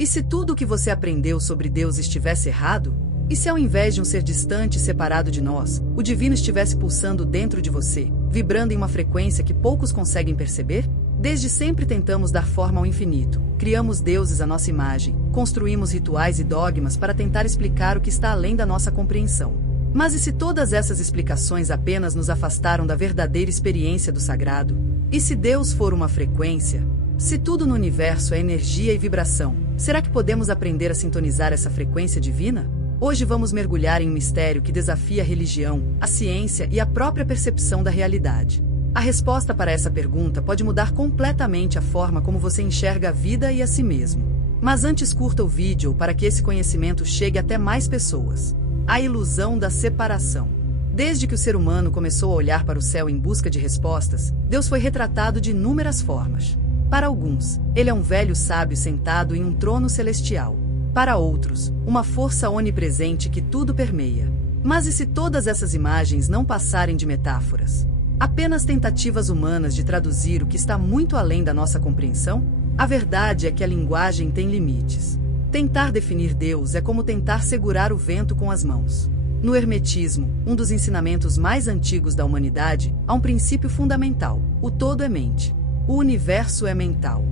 E se tudo o que você aprendeu sobre Deus estivesse errado? E se ao invés de um ser distante e separado de nós, o divino estivesse pulsando dentro de você, vibrando em uma frequência que poucos conseguem perceber? Desde sempre tentamos dar forma ao infinito, criamos deuses à nossa imagem, construímos rituais e dogmas para tentar explicar o que está além da nossa compreensão. Mas e se todas essas explicações apenas nos afastaram da verdadeira experiência do sagrado? E se Deus for uma frequência? Se tudo no universo é energia e vibração, será que podemos aprender a sintonizar essa frequência divina? Hoje vamos mergulhar em um mistério que desafia a religião, a ciência e a própria percepção da realidade. A resposta para essa pergunta pode mudar completamente a forma como você enxerga a vida e a si mesmo. Mas antes, curta o vídeo para que esse conhecimento chegue até mais pessoas. A ilusão da separação. Desde que o ser humano começou a olhar para o céu em busca de respostas, Deus foi retratado de inúmeras formas. Para alguns, ele é um velho sábio sentado em um trono celestial. Para outros, uma força onipresente que tudo permeia. Mas e se todas essas imagens não passarem de metáforas? Apenas tentativas humanas de traduzir o que está muito além da nossa compreensão? A verdade é que a linguagem tem limites. Tentar definir Deus é como tentar segurar o vento com as mãos. No Hermetismo, um dos ensinamentos mais antigos da humanidade, há um princípio fundamental: o todo é mente. O universo é mental.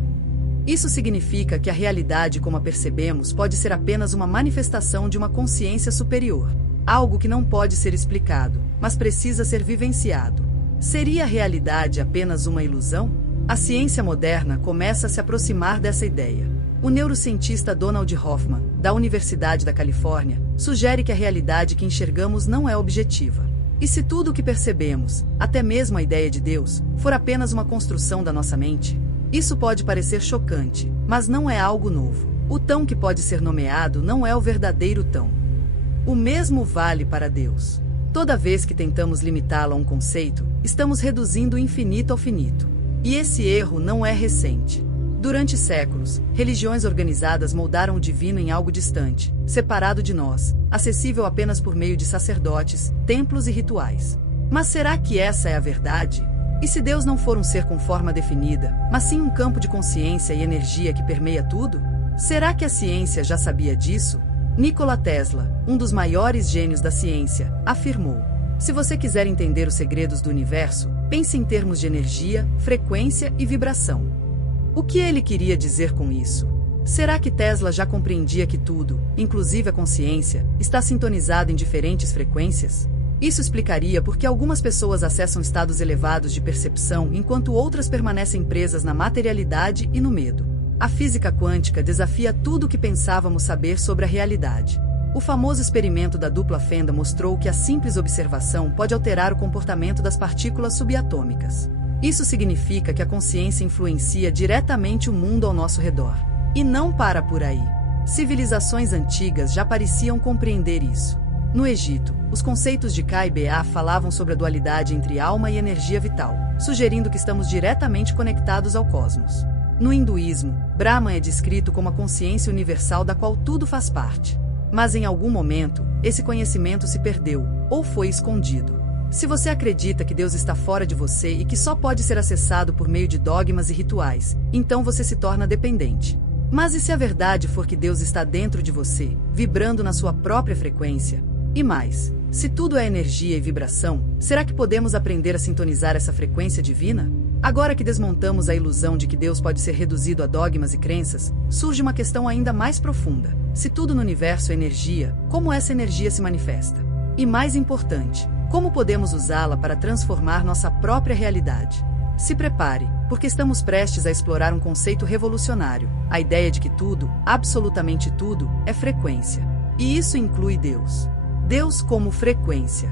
Isso significa que a realidade como a percebemos pode ser apenas uma manifestação de uma consciência superior. Algo que não pode ser explicado, mas precisa ser vivenciado. Seria a realidade apenas uma ilusão? A ciência moderna começa a se aproximar dessa ideia. O neurocientista Donald Hoffman, da Universidade da Califórnia, sugere que a realidade que enxergamos não é objetiva. E se tudo o que percebemos, até mesmo a ideia de Deus, for apenas uma construção da nossa mente? Isso pode parecer chocante, mas não é algo novo. O tão que pode ser nomeado não é o verdadeiro tão. O mesmo vale para Deus. Toda vez que tentamos limitá-lo a um conceito, estamos reduzindo o infinito ao finito. E esse erro não é recente. Durante séculos, religiões organizadas moldaram o divino em algo distante, separado de nós, acessível apenas por meio de sacerdotes, templos e rituais. Mas será que essa é a verdade? E se Deus não for um ser com forma definida, mas sim um campo de consciência e energia que permeia tudo? Será que a ciência já sabia disso? Nikola Tesla, um dos maiores gênios da ciência, afirmou: se você quiser entender os segredos do universo, pense em termos de energia, frequência e vibração. O que ele queria dizer com isso? Será que Tesla já compreendia que tudo, inclusive a consciência, está sintonizado em diferentes frequências? Isso explicaria por que algumas pessoas acessam estados elevados de percepção enquanto outras permanecem presas na materialidade e no medo. A física quântica desafia tudo o que pensávamos saber sobre a realidade. O famoso experimento da dupla fenda mostrou que a simples observação pode alterar o comportamento das partículas subatômicas. Isso significa que a consciência influencia diretamente o mundo ao nosso redor. E não para por aí. Civilizações antigas já pareciam compreender isso. No Egito, os conceitos de Ka e Ba falavam sobre a dualidade entre alma e energia vital, sugerindo que estamos diretamente conectados ao cosmos. No hinduísmo, Brahman é descrito como a consciência universal da qual tudo faz parte. Mas em algum momento, esse conhecimento se perdeu, ou foi escondido. Se você acredita que Deus está fora de você e que só pode ser acessado por meio de dogmas e rituais, então você se torna dependente. Mas e se a verdade for que Deus está dentro de você, vibrando na sua própria frequência? E mais, se tudo é energia e vibração, será que podemos aprender a sintonizar essa frequência divina? Agora que desmontamos a ilusão de que Deus pode ser reduzido a dogmas e crenças, surge uma questão ainda mais profunda. Se tudo no universo é energia, como essa energia se manifesta? E mais importante, como podemos usá-la para transformar nossa própria realidade? Se prepare, porque estamos prestes a explorar um conceito revolucionário, a ideia de que tudo, absolutamente tudo, é frequência. E isso inclui Deus. Deus como frequência.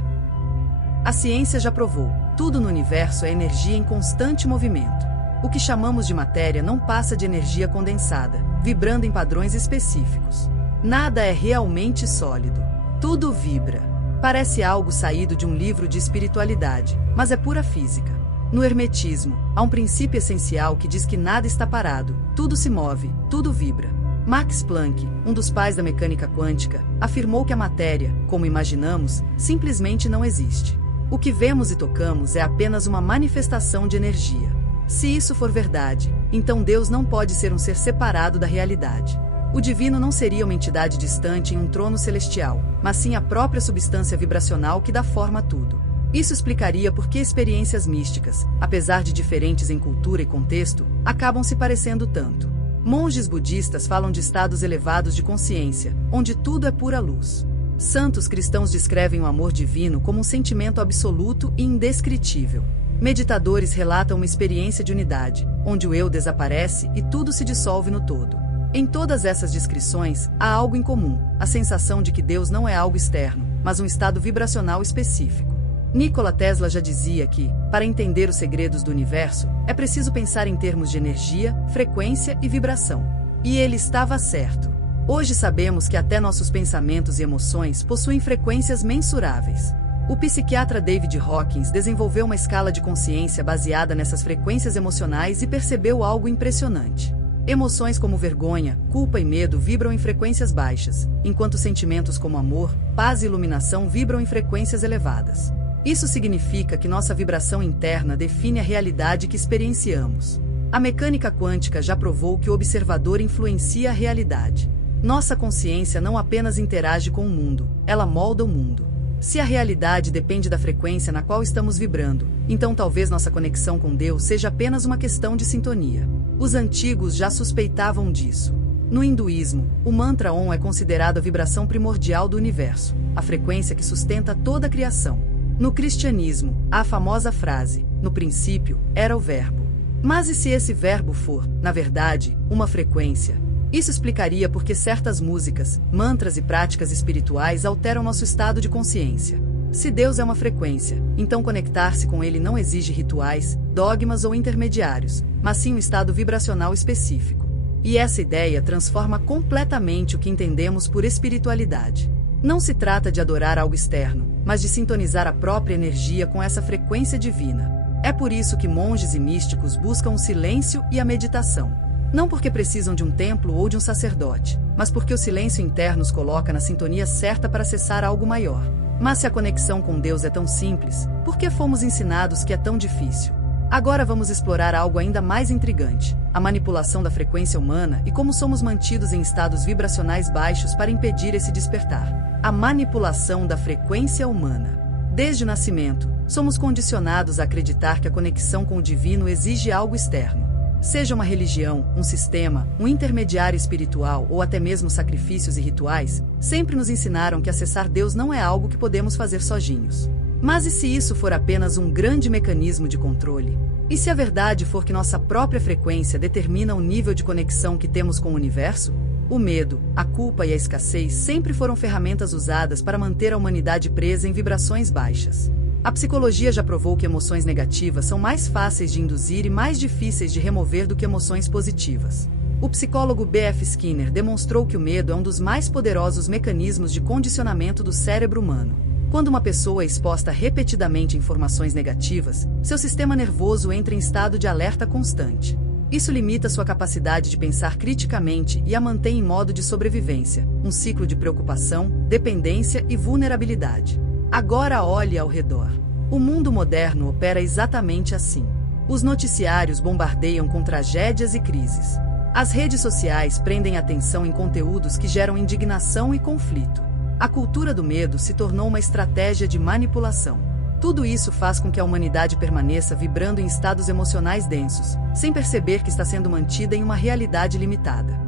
A ciência já provou, tudo no universo é energia em constante movimento. O que chamamos de matéria não passa de energia condensada, vibrando em padrões específicos. Nada é realmente sólido. Tudo vibra. Parece algo saído de um livro de espiritualidade, mas é pura física. No hermetismo, há um princípio essencial que diz que nada está parado, tudo se move, tudo vibra. Max Planck, um dos pais da mecânica quântica, afirmou que a matéria, como imaginamos, simplesmente não existe. O que vemos e tocamos é apenas uma manifestação de energia. Se isso for verdade, então Deus não pode ser um ser separado da realidade. O divino não seria uma entidade distante em um trono celestial, mas sim a própria substância vibracional que dá forma a tudo. Isso explicaria por que experiências místicas, apesar de diferentes em cultura e contexto, acabam se parecendo tanto. Monges budistas falam de estados elevados de consciência, onde tudo é pura luz. Santos cristãos descrevem o amor divino como um sentimento absoluto e indescritível. Meditadores relatam uma experiência de unidade, onde o eu desaparece e tudo se dissolve no todo. Em todas essas descrições, há algo em comum, a sensação de que Deus não é algo externo, mas um estado vibracional específico. Nikola Tesla já dizia que, para entender os segredos do universo, é preciso pensar em termos de energia, frequência e vibração. E ele estava certo. Hoje sabemos que até nossos pensamentos e emoções possuem frequências mensuráveis. O psiquiatra David Hawkins desenvolveu uma escala de consciência baseada nessas frequências emocionais e percebeu algo impressionante. Emoções como vergonha, culpa e medo vibram em frequências baixas, enquanto sentimentos como amor, paz e iluminação vibram em frequências elevadas. Isso significa que nossa vibração interna define a realidade que experienciamos. A mecânica quântica já provou que o observador influencia a realidade. Nossa consciência não apenas interage com o mundo, ela molda o mundo. Se a realidade depende da frequência na qual estamos vibrando, então talvez nossa conexão com Deus seja apenas uma questão de sintonia. Os antigos já suspeitavam disso. No hinduísmo, o mantra Om é considerado a vibração primordial do universo, a frequência que sustenta toda a criação. No cristianismo, há a famosa frase, no princípio, era o verbo. Mas e se esse verbo for, na verdade, uma frequência? Isso explicaria por que certas músicas, mantras e práticas espirituais alteram nosso estado de consciência. Se Deus é uma frequência, então conectar-se com Ele não exige rituais, dogmas ou intermediários, mas sim um estado vibracional específico. E essa ideia transforma completamente o que entendemos por espiritualidade. Não se trata de adorar algo externo, mas de sintonizar a própria energia com essa frequência divina. É por isso que monges e místicos buscam o silêncio e a meditação. Não porque precisam de um templo ou de um sacerdote, mas porque o silêncio interno os coloca na sintonia certa para acessar algo maior. Mas se a conexão com Deus é tão simples, por que fomos ensinados que é tão difícil? Agora vamos explorar algo ainda mais intrigante, a manipulação da frequência humana e como somos mantidos em estados vibracionais baixos para impedir esse despertar. A manipulação da frequência humana. Desde o nascimento, somos condicionados a acreditar que a conexão com o divino exige algo externo. Seja uma religião, um sistema, um intermediário espiritual ou até mesmo sacrifícios e rituais, sempre nos ensinaram que acessar Deus não é algo que podemos fazer sozinhos. Mas e se isso for apenas um grande mecanismo de controle? E se a verdade for que nossa própria frequência determina o nível de conexão que temos com o universo? O medo, a culpa e a escassez sempre foram ferramentas usadas para manter a humanidade presa em vibrações baixas. A psicologia já provou que emoções negativas são mais fáceis de induzir e mais difíceis de remover do que emoções positivas. O psicólogo B.F. Skinner demonstrou que o medo é um dos mais poderosos mecanismos de condicionamento do cérebro humano. Quando uma pessoa é exposta repetidamente a informações negativas, seu sistema nervoso entra em estado de alerta constante. Isso limita sua capacidade de pensar criticamente e a mantém em modo de sobrevivência, um ciclo de preocupação, dependência e vulnerabilidade. Agora olhe ao redor. O mundo moderno opera exatamente assim. Os noticiários bombardeiam com tragédias e crises. As redes sociais prendem atenção em conteúdos que geram indignação e conflito. A cultura do medo se tornou uma estratégia de manipulação. Tudo isso faz com que a humanidade permaneça vibrando em estados emocionais densos, sem perceber que está sendo mantida em uma realidade limitada.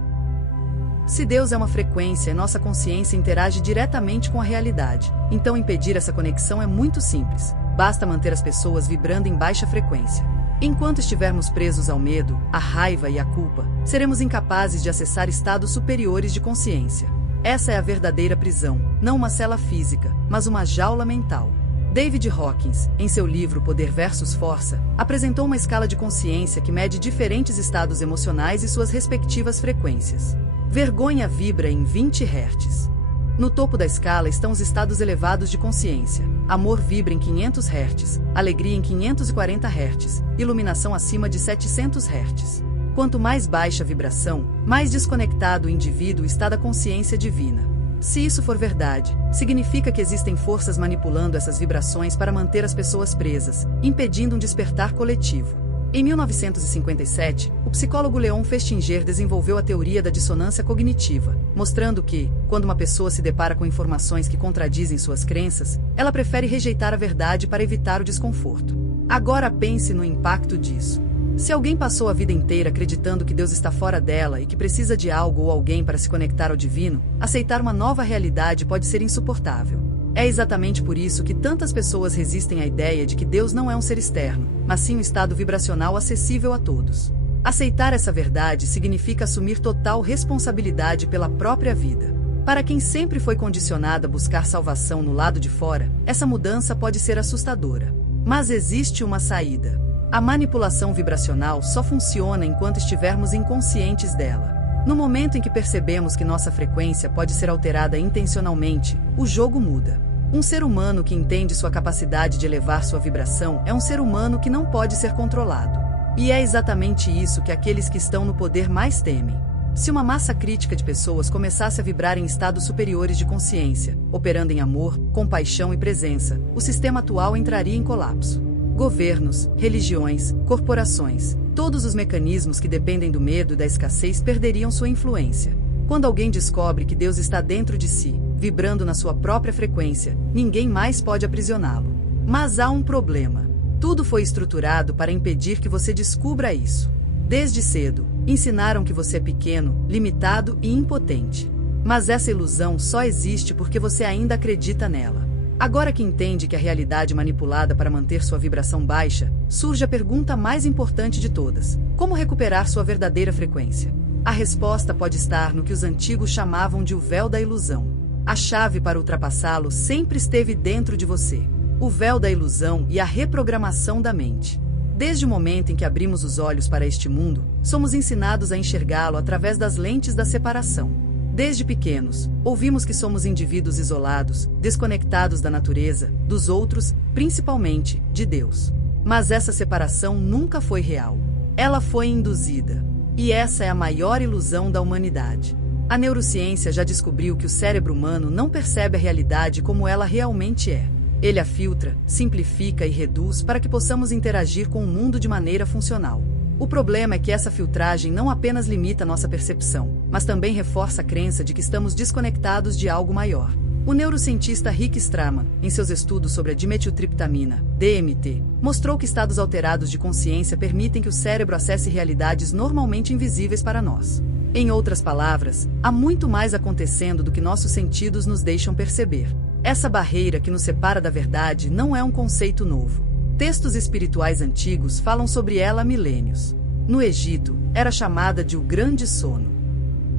Se Deus é uma frequência e nossa consciência interage diretamente com a realidade, então impedir essa conexão é muito simples. Basta manter as pessoas vibrando em baixa frequência. Enquanto estivermos presos ao medo, à raiva e à culpa, seremos incapazes de acessar estados superiores de consciência. Essa é a verdadeira prisão, não uma cela física, mas uma jaula mental. David Hawkins, em seu livro Poder versus Força, apresentou uma escala de consciência que mede diferentes estados emocionais e suas respectivas frequências. Vergonha vibra em 20 Hz. No topo da escala estão os estados elevados de consciência. Amor vibra em 500 Hz, alegria em 540 Hz, iluminação acima de 700 Hz. Quanto mais baixa a vibração, mais desconectado o indivíduo está da consciência divina. Se isso for verdade, significa que existem forças manipulando essas vibrações para manter as pessoas presas, impedindo um despertar coletivo. Em 1957, o psicólogo Leon Festinger desenvolveu a teoria da dissonância cognitiva, mostrando que, quando uma pessoa se depara com informações que contradizem suas crenças, ela prefere rejeitar a verdade para evitar o desconforto. Agora pense no impacto disso. Se alguém passou a vida inteira acreditando que Deus está fora dela e que precisa de algo ou alguém para se conectar ao divino, aceitar uma nova realidade pode ser insuportável. É exatamente por isso que tantas pessoas resistem à ideia de que Deus não é um ser externo, mas sim um estado vibracional acessível a todos. Aceitar essa verdade significa assumir total responsabilidade pela própria vida. Para quem sempre foi condicionado a buscar salvação no lado de fora, essa mudança pode ser assustadora. Mas existe uma saída. A manipulação vibracional só funciona enquanto estivermos inconscientes dela. No momento em que percebemos que nossa frequência pode ser alterada intencionalmente, o jogo muda. Um ser humano que entende sua capacidade de elevar sua vibração é um ser humano que não pode ser controlado. E é exatamente isso que aqueles que estão no poder mais temem. Se uma massa crítica de pessoas começasse a vibrar em estados superiores de consciência, operando em amor, compaixão e presença, o sistema atual entraria em colapso. Governos, religiões, corporações, todos os mecanismos que dependem do medo e da escassez perderiam sua influência. Quando alguém descobre que Deus está dentro de si, vibrando na sua própria frequência, ninguém mais pode aprisioná-lo. Mas há um problema. Tudo foi estruturado para impedir que você descubra isso. Desde cedo, ensinaram que você é pequeno, limitado e impotente. Mas essa ilusão só existe porque você ainda acredita nela. Agora que entende que a realidade manipulada para manter sua vibração baixa, surge a pergunta mais importante de todas: como recuperar sua verdadeira frequência? A resposta pode estar no que os antigos chamavam de o véu da ilusão. A chave para ultrapassá-lo sempre esteve dentro de você. O véu da ilusão e a reprogramação da mente. Desde o momento em que abrimos os olhos para este mundo, somos ensinados a enxergá-lo através das lentes da separação. Desde pequenos, ouvimos que somos indivíduos isolados, desconectados da natureza, dos outros, principalmente, de Deus. Mas essa separação nunca foi real. Ela foi induzida. E essa é a maior ilusão da humanidade. A neurociência já descobriu que o cérebro humano não percebe a realidade como ela realmente é. Ele a filtra, simplifica e reduz para que possamos interagir com o mundo de maneira funcional. O problema é que essa filtragem não apenas limita nossa percepção, mas também reforça a crença de que estamos desconectados de algo maior. O neurocientista Rick Strassman, em seus estudos sobre a dimetiltriptamina, DMT, mostrou que estados alterados de consciência permitem que o cérebro acesse realidades normalmente invisíveis para nós. Em outras palavras, há muito mais acontecendo do que nossos sentidos nos deixam perceber. Essa barreira que nos separa da verdade não é um conceito novo. Textos espirituais antigos falam sobre ela há milênios. No Egito, era chamada de o Grande Sono.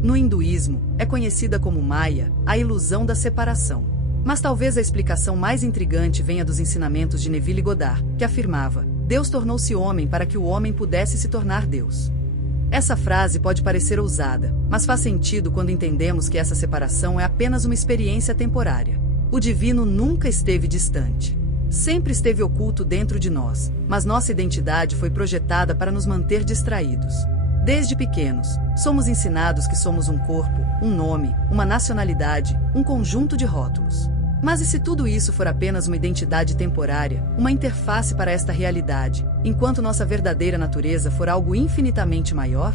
No hinduísmo, é conhecida como Maya, a ilusão da separação. Mas talvez a explicação mais intrigante venha dos ensinamentos de Neville Goddard, que afirmava: Deus tornou-se homem para que o homem pudesse se tornar Deus. Essa frase pode parecer ousada, mas faz sentido quando entendemos que essa separação é apenas uma experiência temporária. O divino nunca esteve distante. Sempre esteve oculto dentro de nós, mas nossa identidade foi projetada para nos manter distraídos. Desde pequenos, somos ensinados que somos um corpo, um nome, uma nacionalidade, um conjunto de rótulos. Mas e se tudo isso for apenas uma identidade temporária, uma interface para esta realidade, enquanto nossa verdadeira natureza for algo infinitamente maior?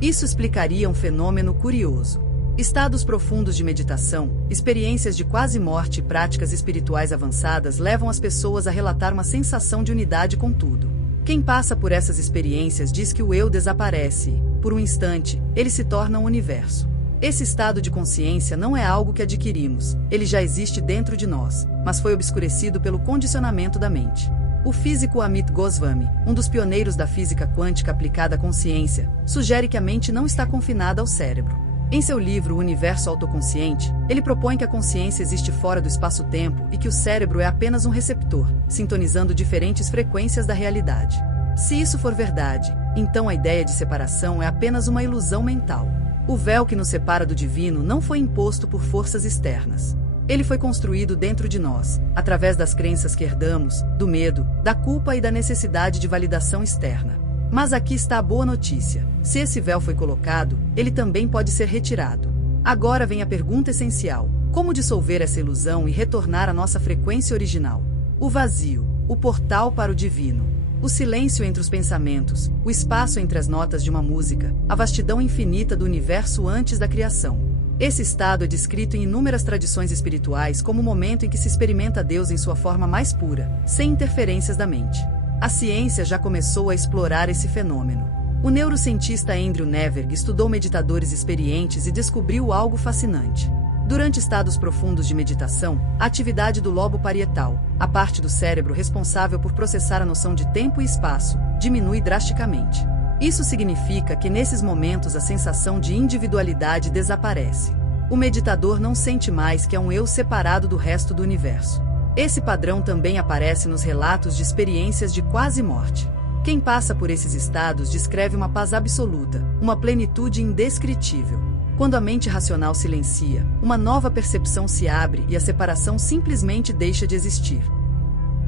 Isso explicaria um fenômeno curioso. Estados profundos de meditação, experiências de quase morte e práticas espirituais avançadas levam as pessoas a relatar uma sensação de unidade com tudo. Quem passa por essas experiências diz que o eu desaparece e, por um instante, ele se torna um universo. Esse estado de consciência não é algo que adquirimos, ele já existe dentro de nós, mas foi obscurecido pelo condicionamento da mente. O físico Amit Goswami, um dos pioneiros da física quântica aplicada à consciência, sugere que a mente não está confinada ao cérebro. Em seu livro O Universo Autoconsciente, ele propõe que a consciência existe fora do espaço-tempo e que o cérebro é apenas um receptor, sintonizando diferentes frequências da realidade. Se isso for verdade, então a ideia de separação é apenas uma ilusão mental. O véu que nos separa do divino não foi imposto por forças externas. Ele foi construído dentro de nós, através das crenças que herdamos, do medo, da culpa e da necessidade de validação externa. Mas aqui está a boa notícia. Se esse véu foi colocado, ele também pode ser retirado. Agora vem a pergunta essencial: como dissolver essa ilusão e retornar à nossa frequência original? O vazio, o portal para o divino. O silêncio entre os pensamentos, o espaço entre as notas de uma música, a vastidão infinita do universo antes da criação. Esse estado é descrito em inúmeras tradições espirituais como o momento em que se experimenta Deus em sua forma mais pura, sem interferências da mente. A ciência já começou a explorar esse fenômeno. O neurocientista Andrew Neverg estudou meditadores experientes e descobriu algo fascinante. Durante estados profundos de meditação, a atividade do lobo parietal, a parte do cérebro responsável por processar a noção de tempo e espaço, diminui drasticamente. Isso significa que nesses momentos a sensação de individualidade desaparece. O meditador não sente mais que é um eu separado do resto do universo. Esse padrão também aparece nos relatos de experiências de quase morte. Quem passa por esses estados descreve uma paz absoluta, uma plenitude indescritível. Quando a mente racional silencia, uma nova percepção se abre e a separação simplesmente deixa de existir.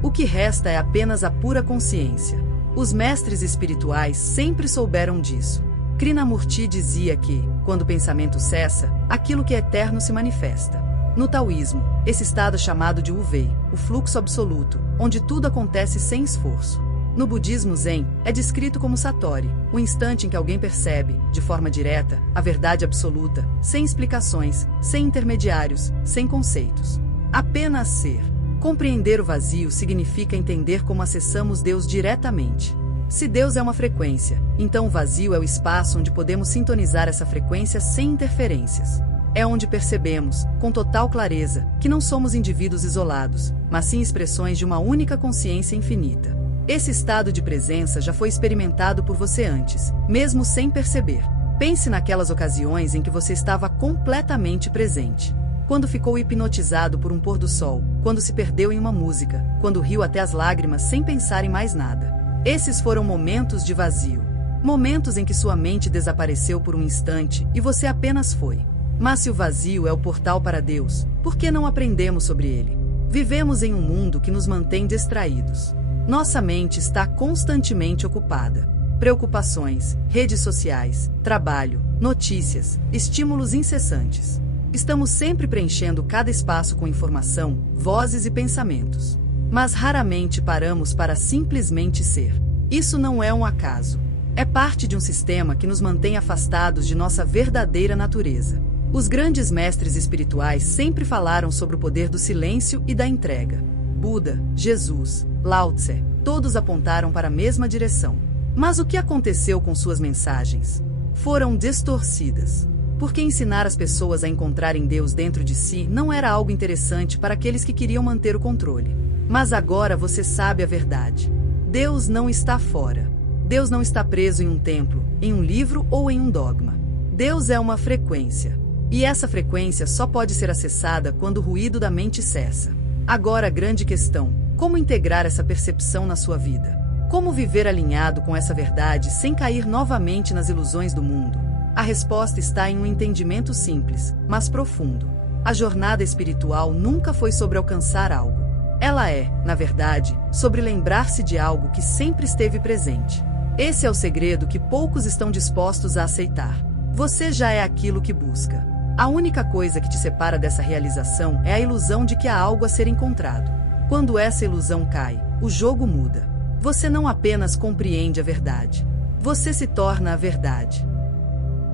O que resta é apenas a pura consciência. Os mestres espirituais sempre souberam disso. Krishnamurti dizia que, quando o pensamento cessa, aquilo que é eterno se manifesta. No taoísmo, esse estado é chamado de Wu-Wei, o fluxo absoluto, onde tudo acontece sem esforço. No budismo Zen, é descrito como Satori, o instante em que alguém percebe, de forma direta, a verdade absoluta, sem explicações, sem intermediários, sem conceitos. Apenas ser. Compreender o vazio significa entender como acessamos Deus diretamente. Se Deus é uma frequência, então o vazio é o espaço onde podemos sintonizar essa frequência sem interferências. É onde percebemos, com total clareza, que não somos indivíduos isolados, mas sim expressões de uma única consciência infinita. Esse estado de presença já foi experimentado por você antes, mesmo sem perceber. Pense naquelas ocasiões em que você estava completamente presente. Quando ficou hipnotizado por um pôr do sol, quando se perdeu em uma música, quando riu até as lágrimas sem pensar em mais nada. Esses foram momentos de vazio. Momentos em que sua mente desapareceu por um instante e você apenas foi. Mas se o vazio é o portal para Deus, por que não aprendemos sobre ele? Vivemos em um mundo que nos mantém distraídos. Nossa mente está constantemente ocupada. Preocupações, redes sociais, trabalho, notícias, estímulos incessantes. Estamos sempre preenchendo cada espaço com informação, vozes e pensamentos. Mas raramente paramos para simplesmente ser. Isso não é um acaso. É parte de um sistema que nos mantém afastados de nossa verdadeira natureza. Os grandes mestres espirituais sempre falaram sobre o poder do silêncio e da entrega. Buda, Jesus, Lao Tse, todos apontaram para a mesma direção. Mas o que aconteceu com suas mensagens? Foram distorcidas. Porque ensinar as pessoas a encontrarem Deus dentro de si não era algo interessante para aqueles que queriam manter o controle. Mas agora você sabe a verdade. Deus não está fora. Deus não está preso em um templo, em um livro ou em um dogma. Deus é uma frequência. E essa frequência só pode ser acessada quando o ruído da mente cessa. Agora a grande questão: como integrar essa percepção na sua vida? Como viver alinhado com essa verdade sem cair novamente nas ilusões do mundo? A resposta está em um entendimento simples, mas profundo. A jornada espiritual nunca foi sobre alcançar algo. Ela é, na verdade, sobre lembrar-se de algo que sempre esteve presente. Esse é o segredo que poucos estão dispostos a aceitar. Você já é aquilo que busca. A única coisa que te separa dessa realização é a ilusão de que há algo a ser encontrado. Quando essa ilusão cai, o jogo muda. Você não apenas compreende a verdade. Você se torna a verdade.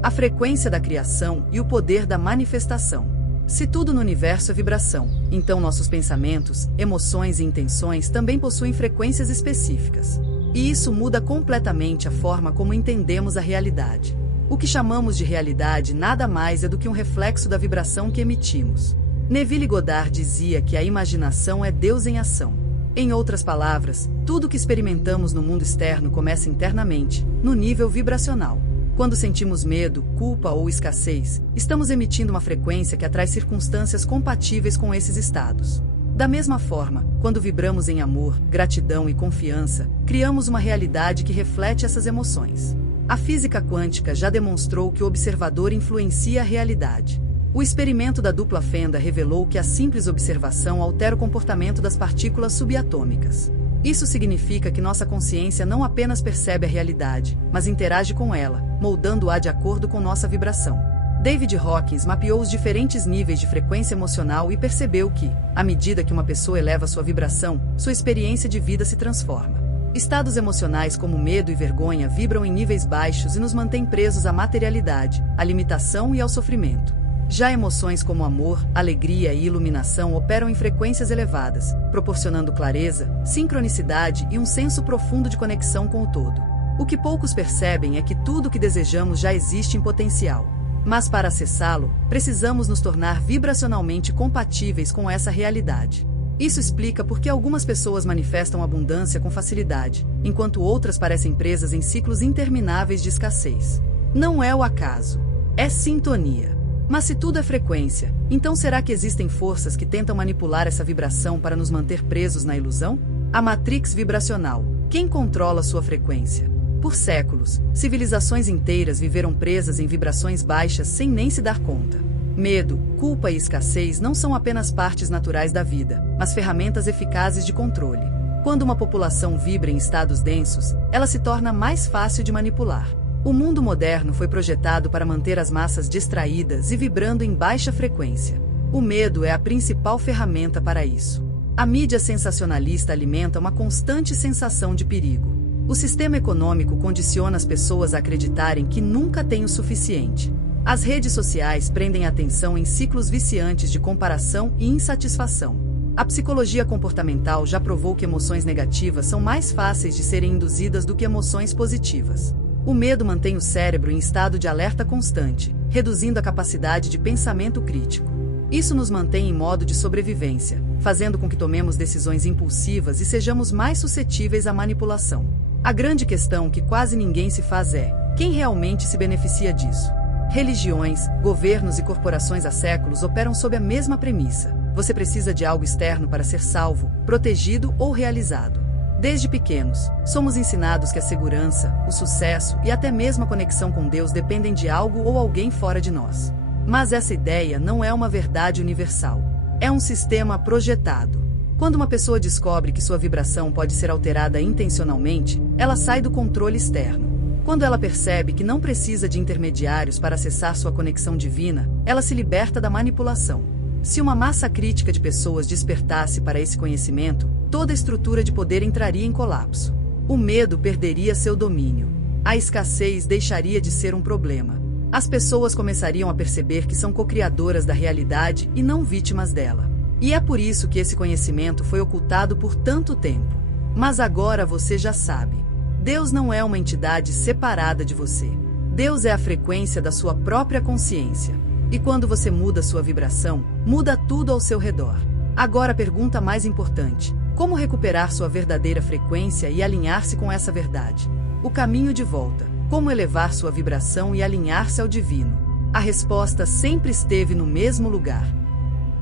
A frequência da criação e o poder da manifestação. Se tudo no universo é vibração, então nossos pensamentos, emoções e intenções também possuem frequências específicas. E isso muda completamente a forma como entendemos a realidade. O que chamamos de realidade nada mais é do que um reflexo da vibração que emitimos. Neville Goddard dizia que a imaginação é Deus em ação. Em outras palavras, tudo que experimentamos no mundo externo começa internamente, no nível vibracional. Quando sentimos medo, culpa ou escassez, estamos emitindo uma frequência que atrai circunstâncias compatíveis com esses estados. Da mesma forma, quando vibramos em amor, gratidão e confiança, criamos uma realidade que reflete essas emoções. A física quântica já demonstrou que o observador influencia a realidade. O experimento da dupla fenda revelou que a simples observação altera o comportamento das partículas subatômicas. Isso significa que nossa consciência não apenas percebe a realidade, mas interage com ela, moldando-a de acordo com nossa vibração. David Hawkins mapeou os diferentes níveis de frequência emocional e percebeu que, à medida que uma pessoa eleva sua vibração, sua experiência de vida se transforma. Estados emocionais como medo e vergonha vibram em níveis baixos e nos mantêm presos à materialidade, à limitação e ao sofrimento. Já emoções como amor, alegria e iluminação operam em frequências elevadas, proporcionando clareza, sincronicidade e um senso profundo de conexão com o todo. O que poucos percebem é que tudo o que desejamos já existe em potencial. Mas para acessá-lo, precisamos nos tornar vibracionalmente compatíveis com essa realidade. Isso explica por que algumas pessoas manifestam abundância com facilidade, enquanto outras parecem presas em ciclos intermináveis de escassez. Não é o acaso, é sintonia. Mas se tudo é frequência, então será que existem forças que tentam manipular essa vibração para nos manter presos na ilusão? A matrix vibracional. Quem controla sua frequência? Por séculos, civilizações inteiras viveram presas em vibrações baixas sem nem se dar conta. Medo, culpa e escassez não são apenas partes naturais da vida, mas ferramentas eficazes de controle. Quando uma população vibra em estados densos, ela se torna mais fácil de manipular. O mundo moderno foi projetado para manter as massas distraídas e vibrando em baixa frequência. O medo é a principal ferramenta para isso. A mídia sensacionalista alimenta uma constante sensação de perigo. O sistema econômico condiciona as pessoas a acreditarem que nunca têm o suficiente. As redes sociais prendem a atenção em ciclos viciantes de comparação e insatisfação. A psicologia comportamental já provou que emoções negativas são mais fáceis de serem induzidas do que emoções positivas. O medo mantém o cérebro em estado de alerta constante, reduzindo a capacidade de pensamento crítico. Isso nos mantém em modo de sobrevivência, fazendo com que tomemos decisões impulsivas e sejamos mais suscetíveis à manipulação. A grande questão que quase ninguém se faz é: quem realmente se beneficia disso? Religiões, governos e corporações há séculos operam sob a mesma premissa. Você precisa de algo externo para ser salvo, protegido ou realizado. Desde pequenos, somos ensinados que a segurança, o sucesso e até mesmo a conexão com Deus dependem de algo ou alguém fora de nós. Mas essa ideia não é uma verdade universal. É um sistema projetado. Quando uma pessoa descobre que sua vibração pode ser alterada intencionalmente, ela sai do controle externo. Quando ela percebe que não precisa de intermediários para acessar sua conexão divina, ela se liberta da manipulação. Se uma massa crítica de pessoas despertasse para esse conhecimento, toda a estrutura de poder entraria em colapso. O medo perderia seu domínio. A escassez deixaria de ser um problema. As pessoas começariam a perceber que são co-criadoras da realidade e não vítimas dela. E é por isso que esse conhecimento foi ocultado por tanto tempo. Mas agora você já sabe. Deus não é uma entidade separada de você. Deus é a frequência da sua própria consciência. E quando você muda sua vibração, muda tudo ao seu redor. Agora a pergunta mais importante: como recuperar sua verdadeira frequência e alinhar-se com essa verdade? O caminho de volta. Como elevar sua vibração e alinhar-se ao divino? A resposta sempre esteve no mesmo lugar.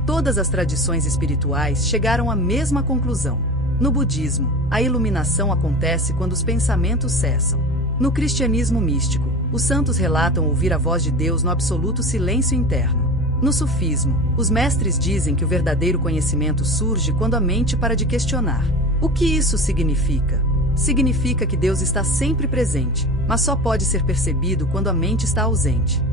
Todas as tradições espirituais chegaram à mesma conclusão. No budismo, a iluminação acontece quando os pensamentos cessam. No cristianismo místico, os santos relatam ouvir a voz de Deus no absoluto silêncio interno. No sufismo, os mestres dizem que o verdadeiro conhecimento surge quando a mente para de questionar. O que isso significa? Significa que Deus está sempre presente, mas só pode ser percebido quando a mente está ausente.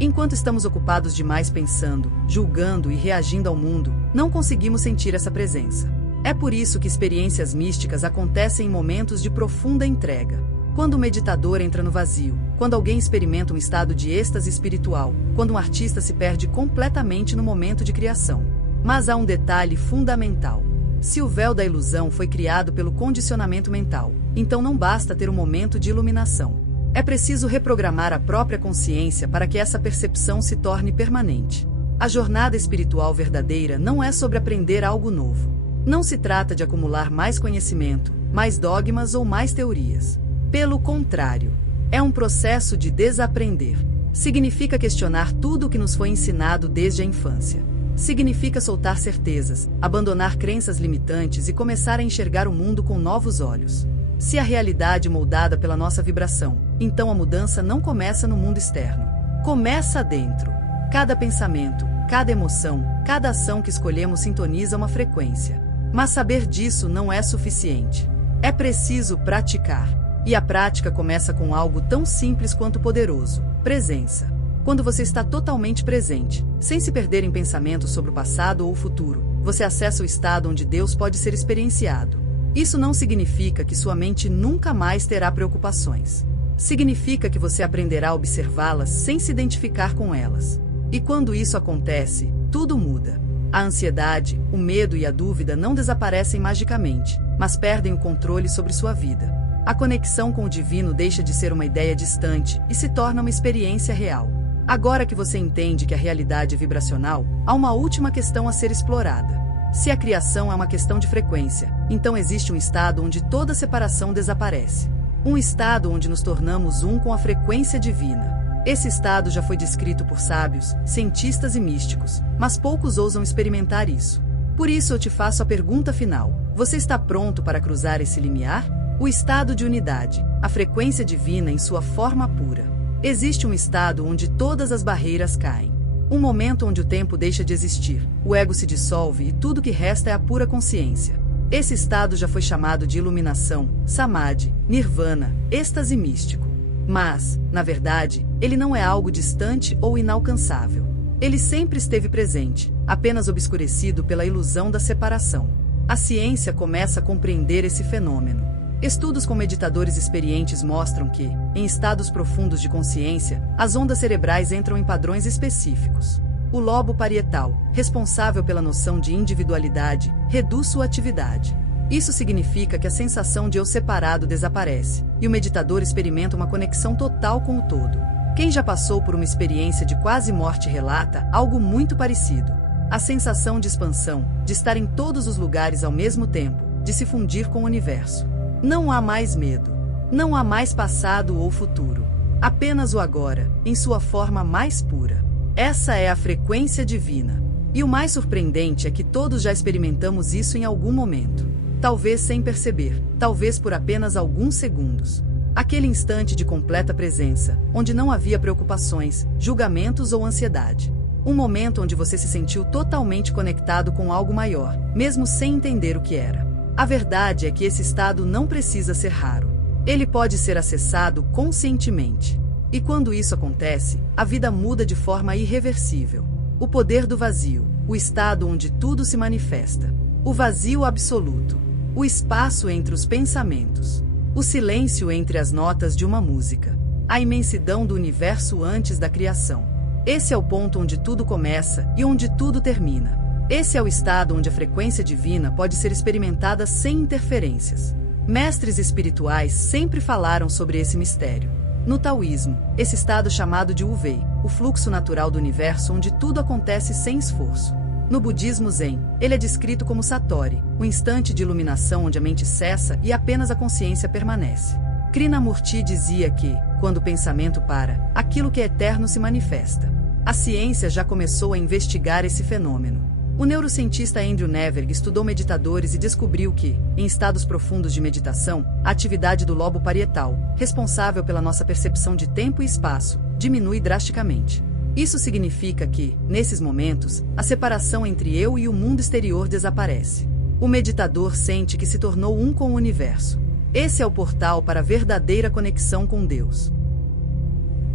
Enquanto estamos ocupados demais pensando, julgando e reagindo ao mundo, não conseguimos sentir essa presença. É por isso que experiências místicas acontecem em momentos de profunda entrega. Quando o meditador entra no vazio, quando alguém experimenta um estado de êxtase espiritual, quando um artista se perde completamente no momento de criação. Mas há um detalhe fundamental. Se o véu da ilusão foi criado pelo condicionamento mental, então não basta ter um momento de iluminação. É preciso reprogramar a própria consciência para que essa percepção se torne permanente. A jornada espiritual verdadeira não é sobre aprender algo novo. Não se trata de acumular mais conhecimento, mais dogmas ou mais teorias. Pelo contrário, é um processo de desaprender. Significa questionar tudo o que nos foi ensinado desde a infância. Significa soltar certezas, abandonar crenças limitantes e começar a enxergar o mundo com novos olhos. Se a realidade é moldada pela nossa vibração, então a mudança não começa no mundo externo. Começa dentro. Cada pensamento, cada emoção, cada ação que escolhemos sintoniza uma frequência. Mas saber disso não é suficiente. É preciso praticar. E a prática começa com algo tão simples quanto poderoso: presença. Quando você está totalmente presente, sem se perder em pensamentos sobre o passado ou o futuro, você acessa o estado onde Deus pode ser experienciado. Isso não significa que sua mente nunca mais terá preocupações. Significa que você aprenderá a observá-las sem se identificar com elas. E quando isso acontece, tudo muda. A ansiedade, o medo e a dúvida não desaparecem magicamente, mas perdem o controle sobre sua vida. A conexão com o divino deixa de ser uma ideia distante e se torna uma experiência real. Agora que você entende que a realidade é vibracional, há uma última questão a ser explorada. Se a criação é uma questão de frequência, então existe um estado onde toda separação desaparece. Um estado onde nos tornamos um com a frequência divina. Esse estado já foi descrito por sábios, cientistas e místicos, mas poucos ousam experimentar isso. Por isso eu te faço a pergunta final: você está pronto para cruzar esse limiar? O estado de unidade, a frequência divina em sua forma pura. Existe um estado onde todas as barreiras caem. Um momento onde o tempo deixa de existir, o ego se dissolve e tudo que resta é a pura consciência. Esse estado já foi chamado de iluminação, samadhi, nirvana, êxtase místico. Mas, na verdade, ele não é algo distante ou inalcançável. Ele sempre esteve presente, apenas obscurecido pela ilusão da separação. A ciência começa a compreender esse fenômeno. Estudos com meditadores experientes mostram que, em estados profundos de consciência, as ondas cerebrais entram em padrões específicos. O lobo parietal, responsável pela noção de individualidade, reduz sua atividade. Isso significa que a sensação de eu separado desaparece, e o meditador experimenta uma conexão total com o todo. Quem já passou por uma experiência de quase morte relata algo muito parecido. A sensação de expansão, de estar em todos os lugares ao mesmo tempo, de se fundir com o universo. Não há mais medo. Não há mais passado ou futuro. Apenas o agora, em sua forma mais pura. Essa é a frequência divina. E o mais surpreendente é que todos já experimentamos isso em algum momento. Talvez sem perceber, talvez por apenas alguns segundos. Aquele instante de completa presença, onde não havia preocupações, julgamentos ou ansiedade. Um momento onde você se sentiu totalmente conectado com algo maior, mesmo sem entender o que era. A verdade é que esse estado não precisa ser raro. Ele pode ser acessado conscientemente. E quando isso acontece, a vida muda de forma irreversível. O poder do vazio, o estado onde tudo se manifesta. O vazio absoluto. O espaço entre os pensamentos. O silêncio entre as notas de uma música. A imensidão do universo antes da criação. Esse é o ponto onde tudo começa e onde tudo termina. Esse é o estado onde a frequência divina pode ser experimentada sem interferências. Mestres espirituais sempre falaram sobre esse mistério. No taoísmo, esse estado chamado de Wu-Wei, o fluxo natural do universo onde tudo acontece sem esforço. No budismo Zen, ele é descrito como Satori, o instante de iluminação onde a mente cessa e apenas a consciência permanece. Krishnamurti dizia que, quando o pensamento para, aquilo que é eterno se manifesta. A ciência já começou a investigar esse fenômeno. O neurocientista Andrew Neverg estudou meditadores e descobriu que, em estados profundos de meditação, a atividade do lobo parietal, responsável pela nossa percepção de tempo e espaço, diminui drasticamente. Isso significa que, nesses momentos, a separação entre eu e o mundo exterior desaparece. O meditador sente que se tornou um com o universo. Esse é o portal para a verdadeira conexão com Deus.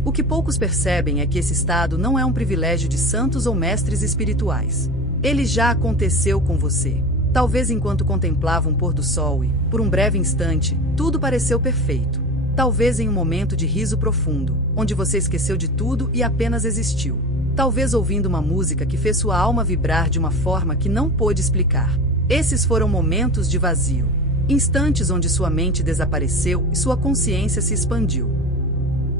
O que poucos percebem é que esse estado não é um privilégio de santos ou mestres espirituais. Ele já aconteceu com você. Talvez enquanto contemplava um pôr do sol e, por um breve instante, tudo pareceu perfeito. Talvez em um momento de riso profundo, onde você esqueceu de tudo e apenas existiu. Talvez ouvindo uma música que fez sua alma vibrar de uma forma que não pôde explicar. Esses foram momentos de vazio. Instantes onde sua mente desapareceu e sua consciência se expandiu.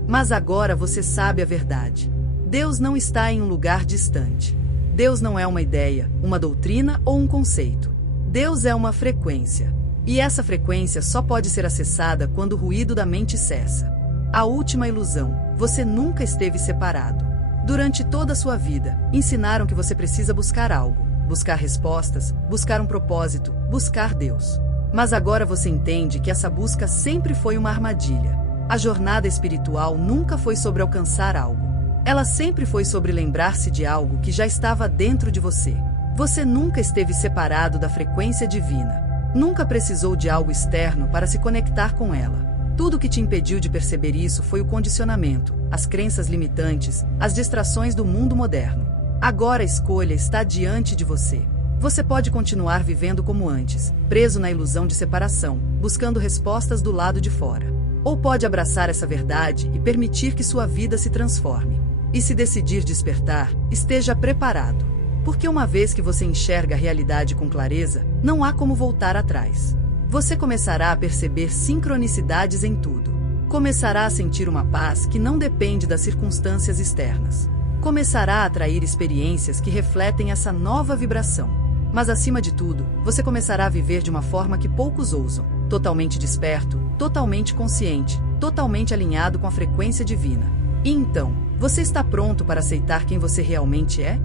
Mas agora você sabe a verdade. Deus não está em um lugar distante. Deus não é uma ideia, uma doutrina ou um conceito. Deus é uma frequência. E essa frequência só pode ser acessada quando o ruído da mente cessa. A última ilusão: você nunca esteve separado. Durante toda a sua vida, ensinaram que você precisa buscar algo, buscar respostas, buscar um propósito, buscar Deus. Mas agora você entende que essa busca sempre foi uma armadilha. A jornada espiritual nunca foi sobre alcançar algo. Ela sempre foi sobre lembrar-se de algo que já estava dentro de você. Você nunca esteve separado da frequência divina. Nunca precisou de algo externo para se conectar com ela. Tudo que te impediu de perceber isso foi o condicionamento, as crenças limitantes, as distrações do mundo moderno. Agora a escolha está diante de você. Você pode continuar vivendo como antes, preso na ilusão de separação, buscando respostas do lado de fora. Ou pode abraçar essa verdade e permitir que sua vida se transforme. E se decidir despertar, esteja preparado. Porque uma vez que você enxerga a realidade com clareza, não há como voltar atrás. Você começará a perceber sincronicidades em tudo. Começará a sentir uma paz que não depende das circunstâncias externas. Começará a atrair experiências que refletem essa nova vibração. Mas acima de tudo, você começará a viver de uma forma que poucos ousam. Totalmente desperto, totalmente consciente, totalmente alinhado com a frequência divina. E então, você está pronto para aceitar quem você realmente é?